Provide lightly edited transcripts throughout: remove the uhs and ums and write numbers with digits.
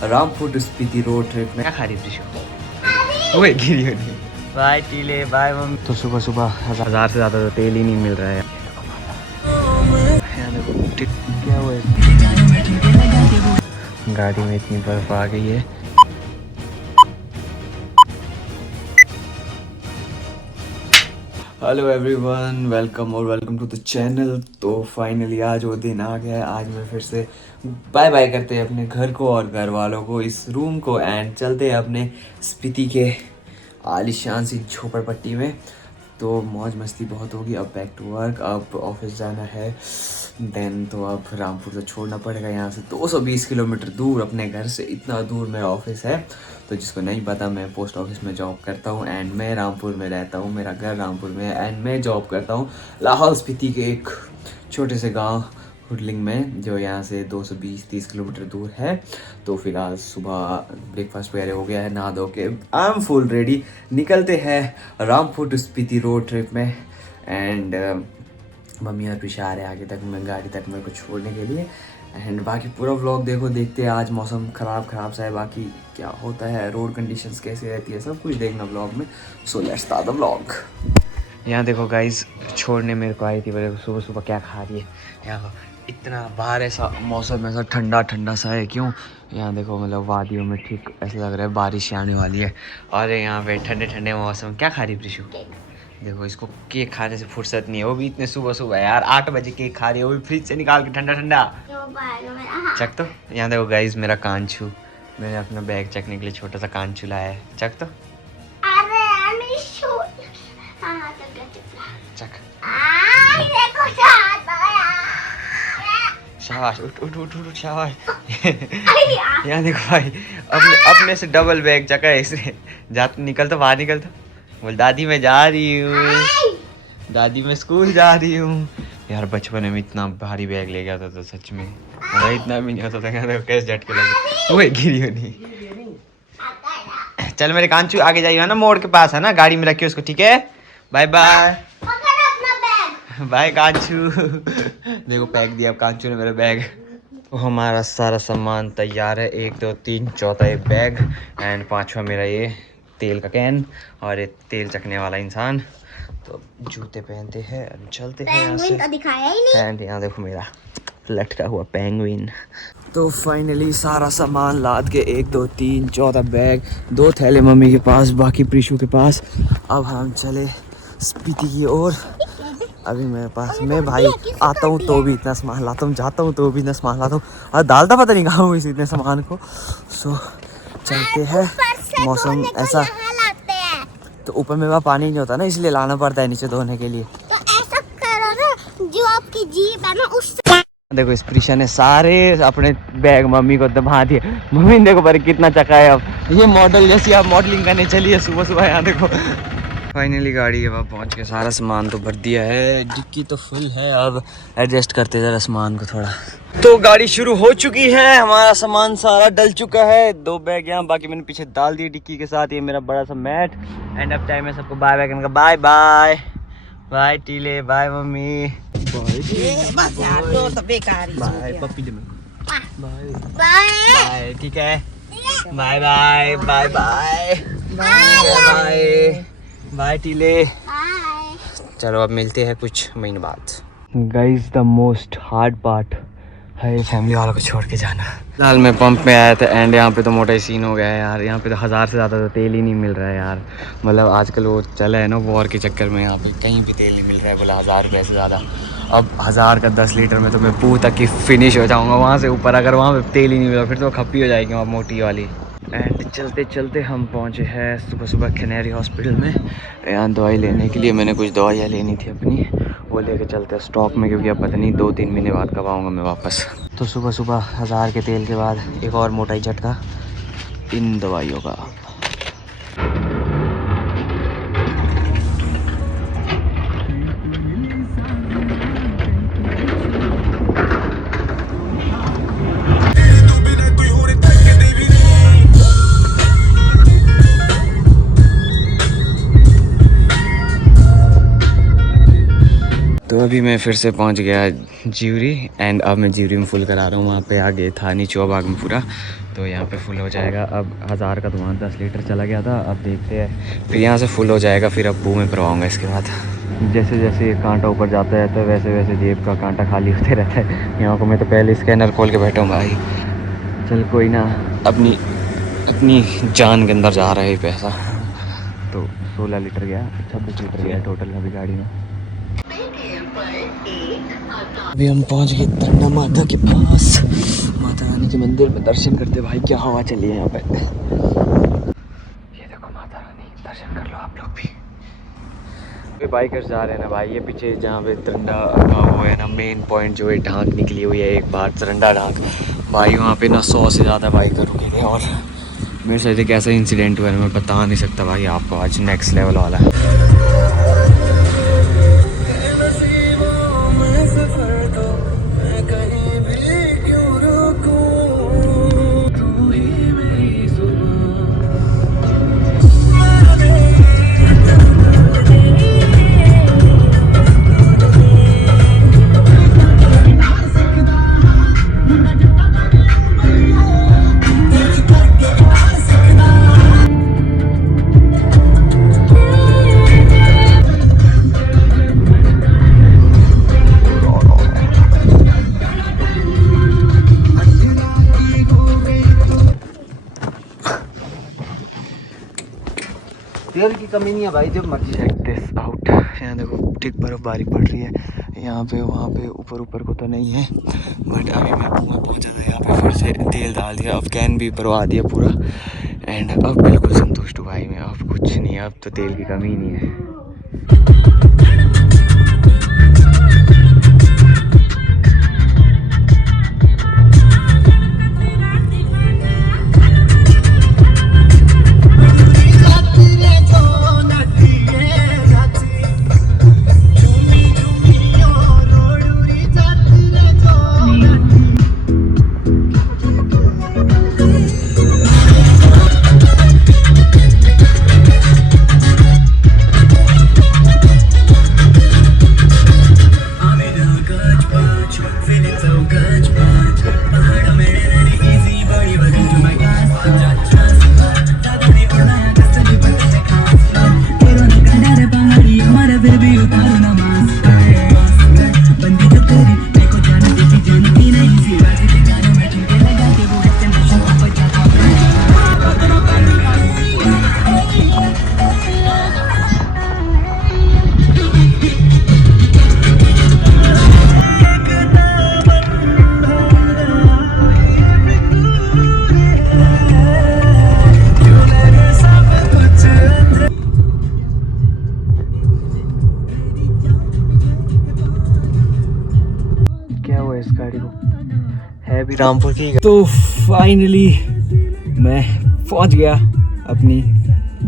Rampur to Spiti road trip में। क्या खा रही प्रिशु? ओए गिरी होनी। बाय टीले, बाय मम्मी। तो सुबह सुबह 1000 से ज़्यादा तो तेल ही नहीं मिल रहा है। यहाँ देखो क्या हुआ है, गाड़ी में इतनी बर्फ आ गई है। Hello everyone, welcome to the channel. तो फाइनली आज वो दिन आ गया है। आज मैं फिर से बाय बाय करते हैं अपने घर को और घर वालों को, इस रूम को, एंड चलते हैं अपने स्पीति के आलीशान सी झोपड़पट्टी में। तो मौज मस्ती बहुत होगी। अब बैक टू वर्क, अब ऑफिस जाना है देन। तो अब रामपुर से छोड़ना पड़ेगा। यहाँ से 220 किलोमीटर दूर अपने घर से, इतना दूर मेरा ऑफिस है। तो जिसको नहीं पता, मैं पोस्ट ऑफिस में जॉब करता हूँ एंड मैं रामपुर में रहता हूँ। मेरा घर रामपुर में है एंड मैं जॉब करता हूँ लाहौल स्पीति के एक छोटे से गांव हुडलिंग में, जो यहाँ से 220-30 किलोमीटर दूर है। तो फिलहाल सुबह ब्रेकफास्ट वगैरह हो गया है, नहा धो के आई एम फुल रेडी। निकलते हैं Rampur to Spiti road trip में। एंड मम्मी और पीछे आ रहे हैं आगे तक, मैं गाड़ी तक मेरे को छोड़ने के लिए। एंड बाकी पूरा व्लॉग देखते हैं। आज मौसम ख़राब सा है, बाकी क्या होता है, रोड कंडीशंस कैसी रहती है, सब कुछ देखना व्लॉग में। So let's start the vlog. यहाँ देखो गाइस, छोड़ने मेरे को आई थी, बोले सुबह सुबह क्या खा रही है। यहाँ इतना बाहर ऐसा मौसम ऐसा ठंडा सा है, क्यों? यहाँ देखो मतलब वादियों में ठीक ऐसा लग रहा है बारिश आने वाली है। और यहाँ पे ठंडे मौसम। क्या खा रही प्रिशु? देखो इसको केक खाने से फुर्सत नहीं है, वो भी इतने सुबह सुबह यार 8 बजे केक खा रही है, वो भी फ्रिज से निकाल के ठंडा। चख तो। यहाँ देखो गाइस, मेरा कांचू, मैंने अपना बैग चखने के लिए छोटा सा कांचू लाया है। चख तो। चख। शाबाश, उठ शाबाश। यहाँ देखो भाई, अपने से डबल बैग चखा है इसने। निकल तो बाहर, निकल तो। बोल दादी मैं जा रही हूँ, दादी मैं स्कूल जा रही हूँ। यार बचपन में इतना भारी बैग ले गया था तो सच में इतना भी नहीं होता था। कैसे झटके लगे, वो गिरी हो नहीं। चल मेरे कांचू, आगे जाइए ना, मोड़ के पास है ना, गाड़ी में रखियो उसको, ठीक है? Bye bye bye Kanchu. देखो पैक दिया अब कांचू ने मेरा बैग। तो हमारा सारा सामान तैयार है, 1 2 3 चौथा एक बैग एंड 5वां मेरा ये तेल का कैन और एक तेल चखने वाला इंसान। तो जूते पहनते हैं, चलते हैं यहाँ से। दिखाया ही नहीं। एंड यहाँ देखो मेरा लटका हुआ पेंगुइन। तो फाइनली सारा सामान लाद के 1 2 3 चौथा बैग, 2 थैले मम्मी के पास, बाकी प्रीशु के पास। अब हम चले स्पीति की ओर। अभी मेरे पास, मैं भाई आता हूँ तो भी इतना सामान लाता हूँ, जाता हूँ तो भी इतना सामान लाता हूँ, और डालता पता नहीं कहाँ हूँ इतने सामान को। सो चलते हैं। मौसम ऐसा, तो ऊपर में वहाँ पानी नहीं होता ना, इसलिए लाना पड़ता है नीचे धोने के लिए। तो ऐसा करो ना, जो आपकी जीप है ना उससे। देखो इस प्रीशा ने सारे अपने बैग मम्मी को दबा दिए। मम्मी देखो पर कितना चका है। अब ये मॉडल जैसी आप मॉडलिंग करने चलिए सुबह सुबह। यहाँ देखो फाइनली गाड़ी के पास पहुँच के सारा सामान तो भर दिया है, डिक्की तो फुल है। अब एडजस्ट करते जरा सामान को थोड़ा। तो गाड़ी शुरू हो चुकी है, हमारा सामान सारा डल चुका है। 2 बैग यहाँ, बाकी मैंने पीछे डाल दिए डिक्की के साथ। ये मेरा बड़ा सा मैट। एंड अब टाइम है सबको बाय बाय करने का। बाय बाय बाय टीले, बाय मम्मी, बाय पप्पी दे बाय, ठीक है? Bye bye bye bye bye bye टीले। चलो अब मिलते हैं कुछ महीने बाद। Guys the most hard part है फैमिली वालों को छोड़ के जाना। फिलहाल मैं पंप में आया था एंड यहाँ पे तो मोटा ही सीन हो गया है यार। यहाँ पे तो 1000 से ज़्यादा तो तेल ही नहीं मिल रहा है यार। मतलब आजकल वो चला है ना वॉर के चक्कर में, यहाँ पे कहीं भी तेल नहीं मिल रहा है, बोला 1000 रुपये से ज़्यादा। अब 1000 का 10 लीटर में तो मैं पूर तक की फिनिश हो जाऊँगा। वहाँ से ऊपर अगर वहाँ पर तेल ही नहीं मिला फिर तो खप्पी हो जाएगी वहाँ मोटी वाली। एंड चलते चलते हम पहुँचे हैं सुबह खनेरी हॉस्पिटल में। यहाँ दवाई लेने के लिए मैंने कुछ दवाइयाँ लेनी थी अपनी, वो लेके चलते हैं स्टॉक में, क्योंकि अब पता नहीं 2-3 महीने बाद कब आऊँगा मैं वापस। तो सुबह 1000 के तेल के बाद एक और मोटा ही झटका इन दवाइयों का। अभी मैं फिर से पहुंच गया ज्यूरी एंड अब मैं ज्यूरी में फुल करा रहा हूँ। वहाँ पे आगे था नहीं चौबाग में पूरा, तो यहाँ पे फुल हो जाएगा। अब 1000 का धुआं 10 लीटर चला गया था, अब देखते हैं फिर यहाँ से फुल हो जाएगा, फिर अब्बू में भरवाऊँगा इसके बाद। जैसे जैसे ये कांटा ऊपर जाता रहता है वैसे वैसे जेब का कांटा खाली होते रहता है। यहाँ को मैं तो पहले स्कैनर खोल के बैठा हूँ भाई। चल कोई ना, अपनी अपनी जान के अंदर जा रहा है पैसा। तो 16 लीटर गया, 26 लीटर गया टोटल अभी गाड़ी में। अभी हम पहुंच गए तरंडा माता के पास, माता रानी के मंदिर में दर्शन करते। भाई क्या हवा चली है यहाँ पे, ये देखो माता रानी, दर्शन कर लो आप लोग भी। अभी बाइकर्स जा रहे हैं ना भाई, ये पीछे जहाँ पे तरंडा का वो है ना मेन पॉइंट, जो है ढांक निकली हुई है एक बार तरंडा ढांक भाई, वहाँ पे ना 100 से ज़्यादा बाइकर रुके थे। और मेरे साथ एक ऐसा इंसिडेंट हुआ है मैं बता नहीं सकता भाई आपको, आज नेक्स्ट लेवल वाला है। तेल की कमी नहीं है भाई, जब मर्जी चेक दिस आउट। यहाँ देखो ठीक बर्फबारी पड़ रही है यहाँ पे, वहाँ पे ऊपर ऊपर को तो नहीं है, बट अभी मैं वहाँ पहुँचा था यहाँ पे, फिर से तेल डाल दिया, अब कैन भी भरवा दिया पूरा एंड अब बिल्कुल संतुष्ट हूँ भाई मैं। अब कुछ नहीं है, अब तो तेल की कमी नहीं है। इस गाड़ी को है भी रामपुर की। तो फाइनली मैं पहुंच गया अपनी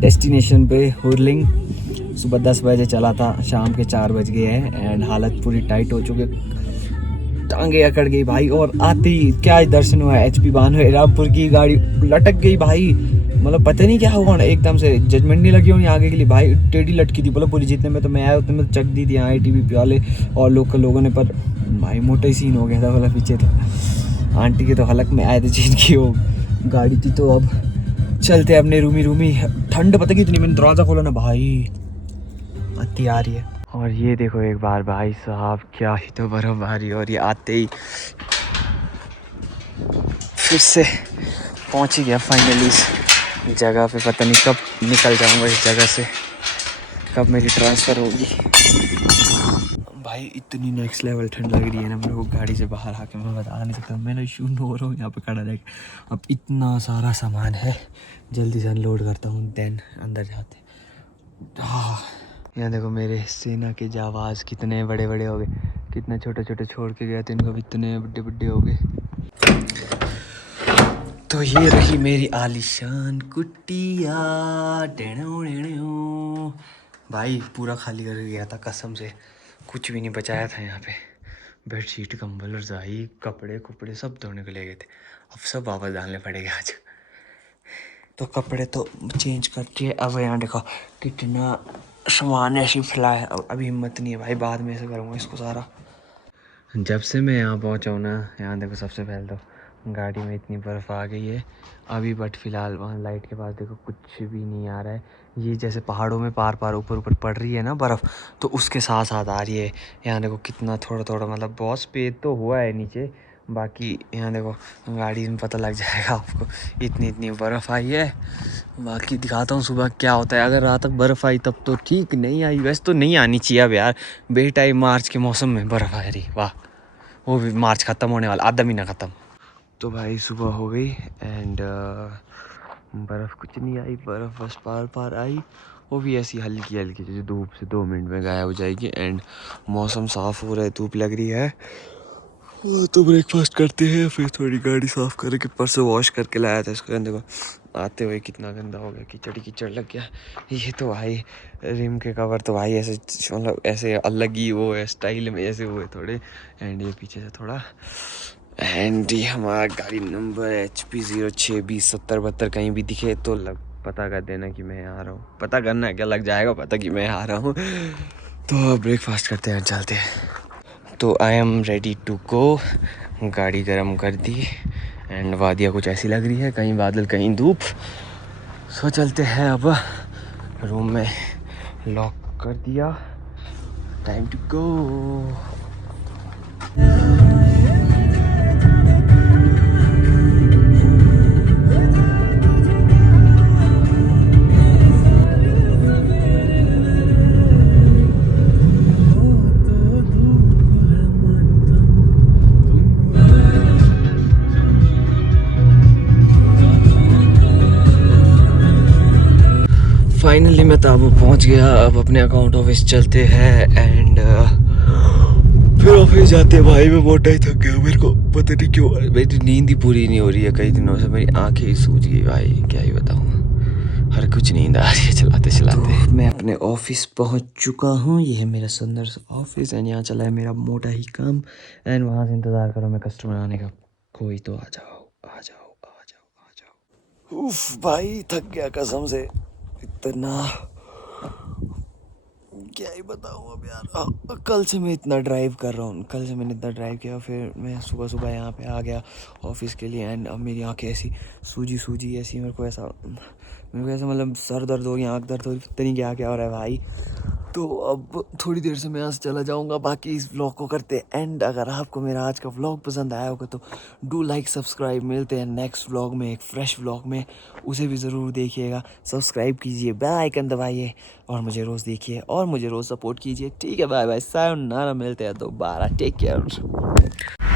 डेस्टिनेशन पे, हुरलिंग। सुबह 10 बजे चला था, शाम के 4 बज गए हैं एंड हालत पूरी टाइट हो चुकी, टांगे अकड़ गई भाई। और आते ही क्या दर्शन हुआ, HP बानवे रामपुर की गाड़ी लटक गई भाई, मतलब पता नहीं क्या हुआ ना, एकदम से जजमेंट नहीं लगी होनी आगे के लिए भाई, टेढ़ी लटकी थी। बोलो पूरी जितने में तो मैं आया उतने में तो चक दी थी यहाँ ITBP वाले और लोकल लोगों ने, पर भाई मोटा ही सीन हो गया था। बोला पीछे तो आंटी के तो हलक में आए थे जिनकी वो गाड़ी थी। तो अब चलते अपने रूमी। ठंड पता कितनी, मैंने दरवाज़ा खोला ना भाई अति आ रही है। और ये देखो एक बार भाई साहब, क्या ही तो बर्फबारी। और ये आते ही फिर से पहुंच ही गया फाइनली इस जगह पे। पता नहीं कब निकल जाऊंगा इस जगह से, कब मेरी ट्रांसफ़र होगी भाई। इतनी नेक्स्ट लेवल ठंड लग रही है ना मेरे को, गाड़ी से बाहर आके मैं बता नहीं सकता। मैं ना शून हो रहा हूँ यहाँ पे खड़ा रहकर। अब इतना सारा सामान है, जल्दी से अनलोड करता हूँ देन अंदर जाते। यहाँ देखो मेरे सेना के जावाज कितने बड़े बड़े हो गए, कितने छोटे छोटे छोड़ के गए थे इनको, इतने बड़े बड़े हो गए। तो ये रही मेरी आलीशान कुटिया। भाई पूरा खाली कर गया था कसम से, कुछ भी नहीं बचाया था यहाँ पे। बेडशीट कंबल रजाई कपड़े कुपड़े सब धोने को ले गए थे, अब सब वापस डालने पड़ेंगे आज। तो कपड़े तो चेंज करके अब यहाँ देखो कितना सामान ऐसे ही फैला है, अभी हिम्मत नहीं है भाई, बाद में ऐसे करूँगा इसको सारा। जब से मैं यहाँ पहुँचा हूँ ना, यहाँ देखो सबसे पहले तो गाड़ी में इतनी बर्फ़ आ गई है अभी, बट फ़िलहाल वहाँ लाइट के पास देखो कुछ भी नहीं आ रहा है। ये जैसे पहाड़ों में पार पार ऊपर ऊपर पड़ रही है ना बर्फ़, तो उसके साथ साथ आ रही है। यहाँ देखो कितना थोड़ा थोड़ा, मतलब बहुत सफ़ेद तो हुआ है नीचे, बाकी यहाँ देखो गाड़ी में पता लग जाएगा आपको, इतनी इतनी बर्फ़ आई है। बाकी दिखाता हूँ सुबह क्या होता है। अगर रात तक बर्फ़ आई तब तो ठीक, नहीं आई वैसे तो नहीं आनी चाहिए अब यार, बेटाइम मार्च के मौसम में बर्फ़ आ रही, वाह। वो भी मार्च ख़त्म होने वाला, आधा महीना ख़त्म। तो भाई सुबह हो गई एंड बर्फ़ कुछ नहीं आई, बर्फ़ बस पार पार आई, वो भी ऐसी हल्की हल्की जैसे धूप से 2 मिनट में गायब हो जाएगी। एंड मौसम साफ़ हो रहा है, धूप लग रही है। तो ब्रेकफास्ट करते हैं, फिर थोड़ी गाड़ी साफ़ करके परसों वॉश करके लाया था इसको, देखो आते हुए कितना गंदा हो गया, कीचड़ कीचड़ लग गया। ये तो भाई रिम के कवर तो भाई ऐसे, मतलब ऐसे अलग ही वो है स्टाइल में ऐसे हुए थोड़े। एंड ये पीछे से थोड़ा, एंड ये हमारा गाड़ी नंबर HP 06207072, कहीं भी दिखे तो पता कर देना कि मैं आ रहा हूँ, पता करना क्या, लग जाएगा पता कि मैं आ रहा हूँ। तो ब्रेकफास्ट करते हैं, चलते हैं। तो I am ready to go, गाड़ी गर्म कर दी एंड वादियाँ कुछ ऐसी लग रही है, कहीं बादल कहीं धूप। सो चलते हैं अब, रूम में लॉक कर दिया, टाइम टू गो। फाइनली मैं ताबू पहुंच गया, अब अपने अकाउंट ऑफिस चलते हैं एंड फिर ऑफिस जाते हैं। भाई मैं मोटा ही थक गया, मेरे को पता नहीं क्यों, मेरी नींद ही पूरी नहीं हो रही है कई दिनों से, मेरी आंखें ही सूज गई भाई, क्या ही बताऊं, हर कुछ नींद आ रही है चलाते चलाते। तो मैं अपने ऑफिस पहुंच चुका हूं, ये है मेरा सुंदर सा ऑफिस एंड यहाँ चला है मेरा मोटा ही काम। एंड वहाँ से इंतज़ार करो मैं कस्टमर आने का, कोई तो आ जाओ आ जाओ आ जाओ आ जाओ। उफ भाई थक गया कसम से, इतना क्या ही बताऊँ अब यार। कल से मैं इतना ड्राइव कर रहा हूँ, कल से मैंने इतना ड्राइव किया, फिर मैं सुबह सुबह यहाँ पे आ गया ऑफिस के लिए। एंड अब मेरी आंखें ऐसी सूजी सूजी ऐसी, मेरे को ऐसा मतलब सर दर्द हो रही, आँख दर्द हो रही, पता नहीं क्या क्या हो रहा है भाई। तो अब थोड़ी देर से मैं यहाँ से चला जाऊँगा, बाकी इस व्लॉग को करते एंड। अगर आपको मेरा आज का व्लॉग पसंद आया होगा तो डू लाइक सब्सक्राइब। मिलते हैं नेक्स्ट व्लॉग में, एक फ्रेश व्लॉग में, उसे भी ज़रूर देखिएगा। सब्सक्राइब कीजिए, बेल आइकन दबाइए और मुझे रोज़ देखिए और मुझे रोज़ सपोर्ट कीजिए। ठीक है, बाय बाय, सायोनारा, मिलते हैं दोबारा, टेक केयर।